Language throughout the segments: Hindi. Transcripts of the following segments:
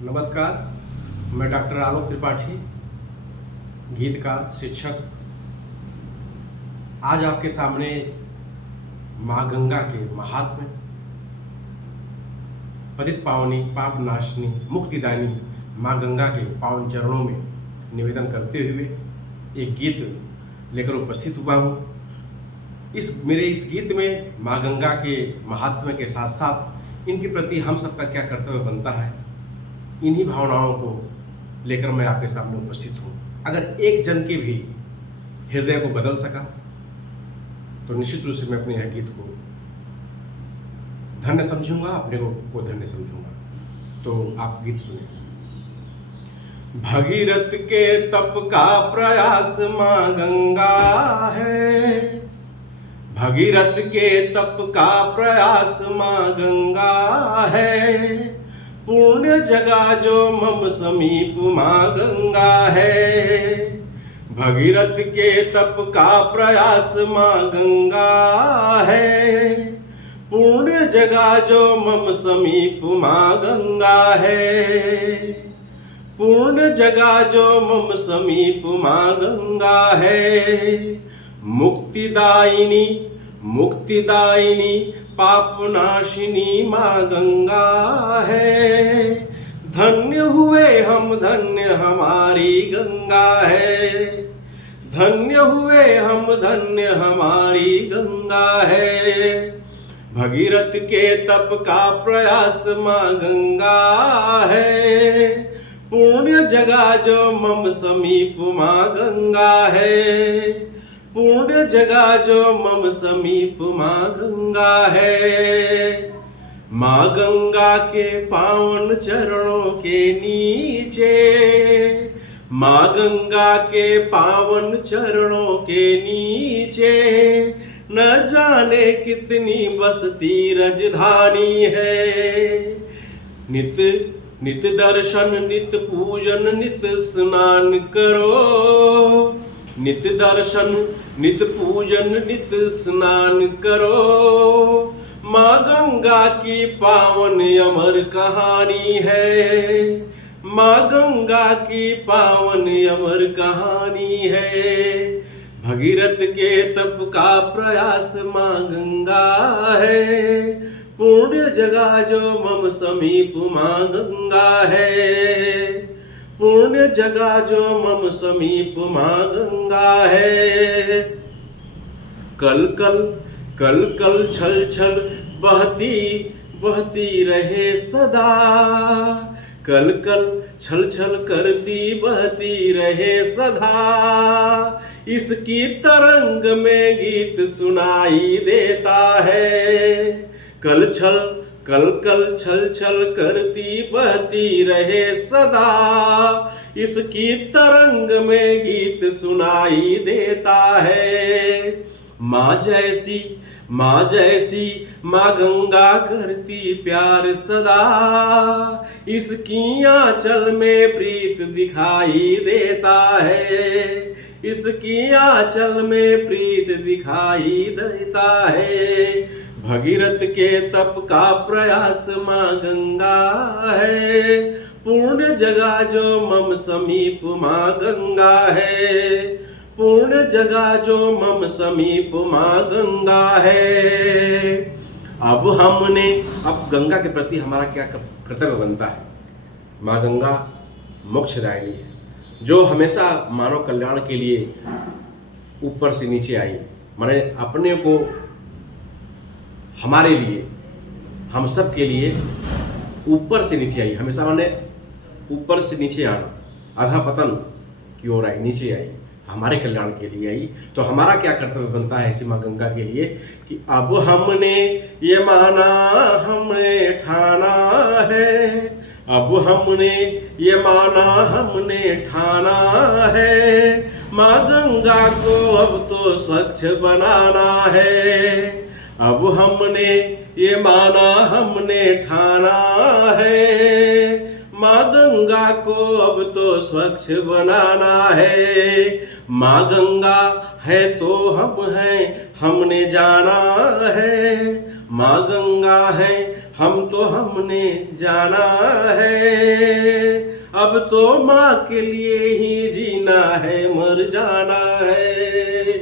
नमस्कार। मैं डॉक्टर आलोक त्रिपाठी, गीतकार, शिक्षक। आज आपके सामने माँ गंगा के महात्म्य, पतित पावनी, पाप नाशनी, मुक्तिदायिनी माँ गंगा के पावन चरणों में निवेदन करते हुए एक गीत लेकर उपस्थित हुआ हूँ। मेरे इस गीत में माँ गंगा के महात्म्य के साथ साथ इनके प्रति हम सबका क्या कर्तव्य बनता है, इन्हीं भावनाओं को लेकर मैं आपके सामने उपस्थित हूँ। अगर एक जन के भी हृदय को बदल सका तो निश्चित रूप से मैं अपने यह गीत को धन्य समझूंगा, अपने को धन्य समझूंगा। तो आप गीत सुने। भगीरथ के तप का प्रयास माँ गंगा है, भगीरथ के तप का प्रयास माँ गंगा है, पुण्य जगा जो मम समीप माँ गंगा है। भगीरथ के तप का प्रयास माँ गंगा है, पुण्य जगा जो मम समीप माँ गंगा है, पुण्य जगा जो मम समीप माँ गंगा है। मुक्तिदायिनी मुक्तिदायिनी पापनाशिनी माँ गंगा है, धन्य हुए हम, धन्य हमारी गंगा है, धन्य हुए हम, धन्य हमारी गंगा है। भगीरथ के तप का प्रयास माँ गंगा है, पुण्य जगा जो मम समीप माँ गंगा है, पुण्य जगा जो मम समीप माँ गंगा है। माँ गंगा के पावन चरणों के नीचे, माँ गंगा के पावन चरणों के नीचे, न जाने कितनी बसती रजधानी है। नित नित दर्शन, नित पूजन, नित स्नान करो, नित दर्शन, नित पूजन, नित स्नान करो। माँ गंगा की पावन अमर कहानी है, माँ गंगा की पावन अमर कहानी है। भगीरथ के तप का प्रयास माँ गंगा है, पुण्य जगा जो मम समीप माँ गंगा है, पुण्य जगा जो मम समीप माँ गंगा है। कल कल कल कल छल छल बहती बहती रहे सदा, कल कल छल छल करती बहती रहे सदा। इसकी तरंग में गीत सुनाई देता है, कल कल छल छल करती बहती रहे सदा। इसकी तरंग में गीत सुनाई देता है। माँ जैसी माँ गंगा करती प्यार सदा, इसकी आंचल में प्रीत दिखाई देता है, इसकी आंचल में प्रीत दिखाई देता है। भगीरथ के तप का प्रयास माँ गंगा है, पुण्य जगा जो मम समीप माँ गंगा है, पुण्य जगा जो मम समीप माँ गंगा है। अब गंगा के प्रति हमारा क्या कर्तव्य बनता है। माँ गंगा मोक्षदायिनी है, जो हमेशा मानव कल्याण के लिए ऊपर से नीचे आई, माने अपने को हमारे लिए, हम सब के लिए ऊपर से नीचे आई, हमेशा माने ऊपर से नीचे आना, अधः पतन की ओर आई, नीचे आई, हमारे कल्याण के लिए आई। तो हमारा क्या कर्तव्य बनता है ऐसी माँ गंगा के लिए कि अब हमने ये माना, हमने ठाना है, अब हमने ये माना, हमने ठाना है। माँ गंगा को अब तो स्वच्छ बनाना है, अब हमने ये माना, हमने ठाना है। माँ गंगा को अब तो स्वच्छ बनाना है। माँ गंगा है तो हम हैं, हमने जाना है। माँ गंगा है हम तो हमने जाना है। अब तो माँ के लिए ही जीना है मर जाना है,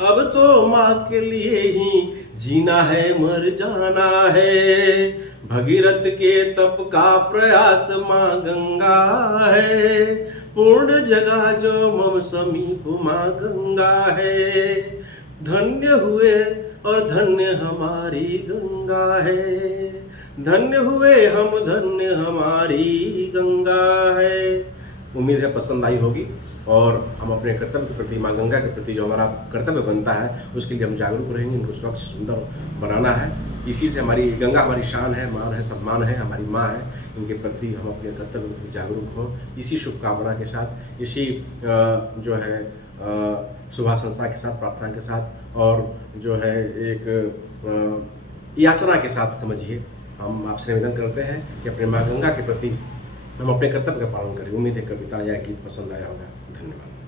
अब तो माँ के लिए ही जीना है मर जाना है। भगीरथ के तप का प्रयास माँ गंगा है, पूर्ण जगह जो मम समीप माँ गंगा है। धन्य हुए और धन्य हमारी गंगा है, धन्य हुए हम धन्य हमारी गंगा है। उम्मीद है पसंद आई होगी और हम अपने कर्तव्य के प्रति, माँ गंगा के प्रति जो हमारा कर्तव्य बनता है उसके लिए हम जागरूक रहेंगे, उनको स्वच्छ सुंदर बनाना है। इसी से हमारी गंगा हमारी शान है, मान है, सम्मान है, हमारी माँ है, इनके प्रति हम अपने कर्तव्य के प्रति जागरूक हों। इसी शुभकामना के साथ, इसी जो है शुभाशंसा के साथ, प्रार्थना के साथ और जो है एक याचना के साथ समझिए, हम आपसे निवेदन करते हैं कि अपने माँ गंगा के प्रति हम अपने कर्तव्य का पालन करें। उम्मीद है कविता या गीत पसंद आया होगा। धन्यवाद।